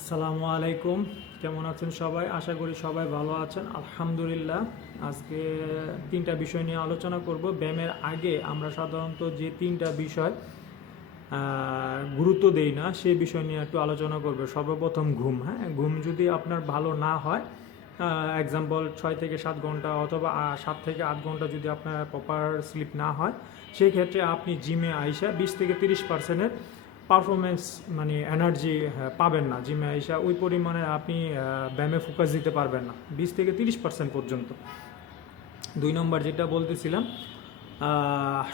আসসালামু আলাইকুম। কেমন আছেন সবাই? আশা করি সবাই ভালো আছেন। আলহামদুলিল্লাহ। আজকে তিনটা বিষয় নিয়ে আলোচনা করব। ব্যায়ামের আগে আমরা সাধারণত যে তিনটা বিষয় গুরুত্ব দেই না, সেই বিষয় নিয়ে একটু আলোচনা করব। সর্বপ্রথম ঘুম। হ্যাঁ, ঘুম যদি আপনার ভালো না হয়, এক্সাম্পল 6 থেকে 7 ঘন্টা অথবা 7 থেকে 8 ঘন্টা যদি আপনার প্রপার স্লিপ না হয়, সেই ক্ষেত্রে আপনি জিমে আইসা 20 থেকে 30%-এর পারফরমেন্স মানে এনার্জি পাবেন না। জিমে আইসা ওই পরিমাণে আপনি ব্যায়ামে ফোকাস দিতে পারবেন না 20 থেকে 30% পর্যন্ত। 2 নম্বর যেটা বলতেছিলাম,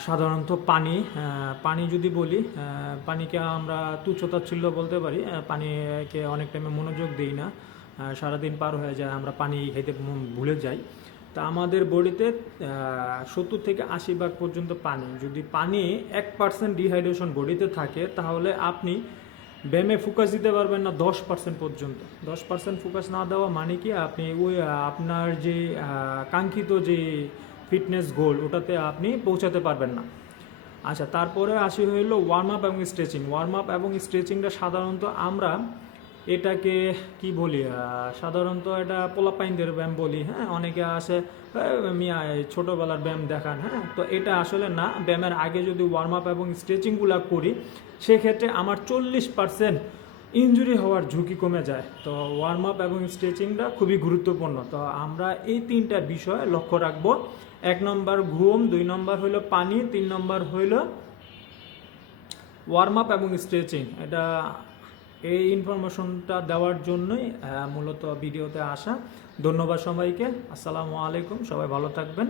সাধারণত পানি যদি বলি, পানিকে আমরা তুচ্ছতাচ্ছিল্য বলতে পারি। পানিকে অনেক টাইমে মনোযোগ দিই না। সারাদিন পার হয়ে যায়, আমরা পানি খেতে ভুলে যাই। তা আমাদের বডিতে 70 থেকে 80 ভাগ পর্যন্ত পানি। যদি পানি 1% ডিহাইড্রেশন বডিতে থাকে, তাহলে আপনি ব্যায়ামে ফোকাস দিতে পারবেন না 10% পর্যন্ত। 10% ফোকাস না দেওয়া মানে কি, আপনি ওই আপনার যে কাঙ্ক্ষিত যে ফিটনেস গোল, ওটাতে আপনি পৌঁছাতে পারবেন না। আচ্ছা, তারপরে আসি হইল ওয়ার্ম আপ এবং স্ট্রেচিং। ওয়ার্ম আপ এবং স্ট্রেচিংটা সাধারণত আমরা এটাকে কি বলি, সাধারণত এটা পোলাপাইনদের ব্যায়াম বলি। হ্যাঁ, অনেকে আসে মিয়া ছোটোবেলার ব্যায়াম দেখান। হ্যাঁ, তো এটা আসলে না। ব্যায়ামের আগে যদি ওয়ার্ম আপ এবং স্ট্রেচিংগুলো করি, সেক্ষেত্রে আমার 40% ইনজুরি হওয়ার ঝুঁকি কমে যায়। তো ওয়ার্ম আপ এবং স্ট্রেচিংটা খুবই গুরুত্বপূর্ণ। তো আমরা এই তিনটা বিষয় লক্ষ্য রাখবো। 1 নম্বর ঘুম, 2 নম্বর হইলো পানি, 3 নম্বর হইলো ওয়ার্ম আপ এবং স্ট্রেচিং। এটা এই ইনফরমেশনটা দেওয়ার জন্যই মূলত ভিডিওতে আসা। ধন্যবাদ সবাইকে। আসসালামু আলাইকুম। সবাই ভালো থাকবেন।